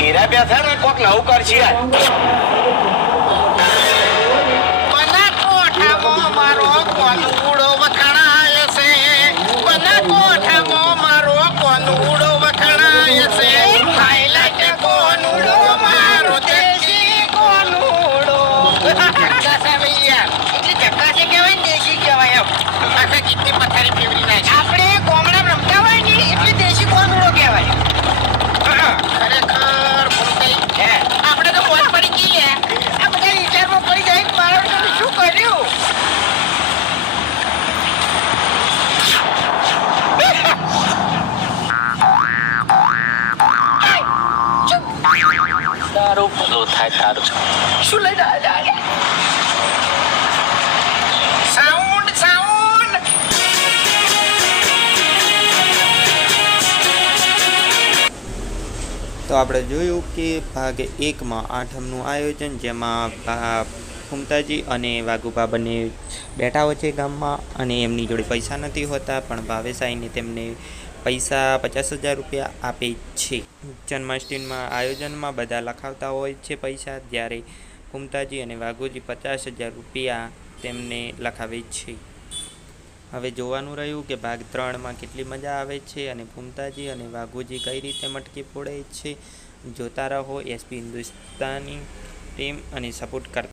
હીરા બેઠા ને કોક નવું કરશે મારો કોનુડો વખણાય છે બના કોઠામાં મારો કોનુડો વખણાય છે હાઈલાઈટ કોનુડો મારો દેશી કોનુડો ચક્કા ભૈયા એટલે ચક્કા છે કહેવાય ને દેશી કહેવાય એમ આખા ગીતની પથારી ફેવરી નાખી આપણે કોમડા રમતા હોય ને એટલે દેશી કોનુડો કહેવાય ખરેખર ભૂલતાઈ હે આપણે તો બોલ પડી ગઈ આ બધા વિચારમાં પડી જાય બાળકોને શું કર્યું તારું ભલું થાય તારું શું લઈને આવ્યા સાઉન્ડ સાઉન્ડ તો આપણે જોયું કે ભાગ 1માં આઠમનું આયોજન, જેમાં ફૂમતાજી અને વાઘુભા બંને બેઠા હોય છે ગામમાં અને એમની જોડે પૈસા નથી હોતા, પણ ભાવેશ આવીને તેમને પૈસા 50,000 રૂપિયા આપે છે. જન્માષ્ટમીમાં આયોજનમાં બધા લખાવતા હોય છે પૈસા, જ્યારે ફૂમતાજી અને વાઘુજી 50,000 રૂપિયા તેમને લખાવે છે. હવે જોવાનું રહ્યું કે ભાગ 3માં કેટલી મજા આવે છે અને ફૂમતાજી અને વાઘુજી કઈ રીતે મટકી ફોડે છે. જોતા રહો એસપી હિન્દુસ્તાની ટીમ અને સપોર્ટ કરતા